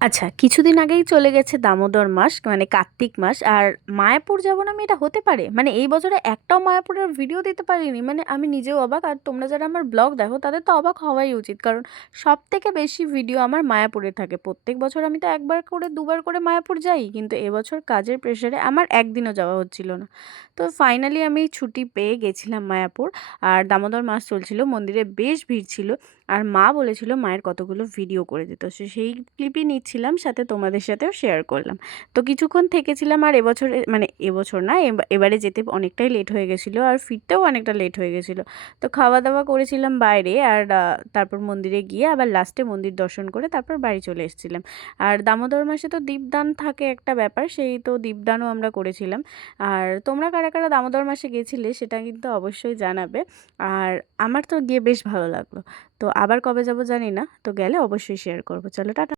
আচ্ছা, কিছুদিন আগেই চলে গেছে দামোদর মাস, মানে কার্তিক মাস। আর মায়াপুর যাবো না আমি, এটা হতে পারে? মানে এই বছরে একটাও মায়াপুরের ভিডিও দিতে পারিনি, মানে আমি নিজেও অবাক। আর তোমরা যারা আমার ব্লগ দেখো তাদের তো অবাক হওয়াই উচিত, কারণ সব থেকে বেশি ভিডিও আমার মায়াপুরে থাকে। প্রত্যেক বছর আমি তো একবার করে দুবার করে মায়াপুর যাই, কিন্তু এবছর কাজের প্রেশারে আমার একদিনও যাওয়া হচ্ছিল না। তো ফাইনালি আমি ছুটি পেয়ে গেছিলাম মায়াপুর। আর দামোদর মাস চলছিল, মন্দিরে বেশ ভিড় ছিল। আর মা বলেছিল মায়ের কতগুলো ভিডিও করে দিত, সে সেই ক্লিপই নিচ্ছিলাম, সাথে তোমাদের সাথেও শেয়ার করলাম। তো কিছুক্ষণ থেকেছিলাম। আর এবছর মানে এবছর না, এবারে যেতে অনেকটাই লেট হয়ে গেছিলো, আর ফিরতেও অনেকটা লেট হয়ে গেছিলো। তো খাওয়া দাওয়া করেছিলাম বাইরে, আর তারপর মন্দিরে গিয়ে আবার লাস্টে মন্দির দর্শন করে তারপর বাড়ি চলে এসেছিলাম। আর দামোদর মাসে তো দীপদান থাকে একটা ব্যাপার, সেই তো দীপদানও আমরা করেছিলাম। আর তোমরা কারা কারা দামোদর মাসে গেছিলে সেটা কিন্তু অবশ্যই জানাবে। আর আমার তো গিয়ে বেশ ভালো লাগলো। তো আবার কবে যাব জানি না, তো গেলে অবশ্যই শেয়ার করবো। চলো টাটা।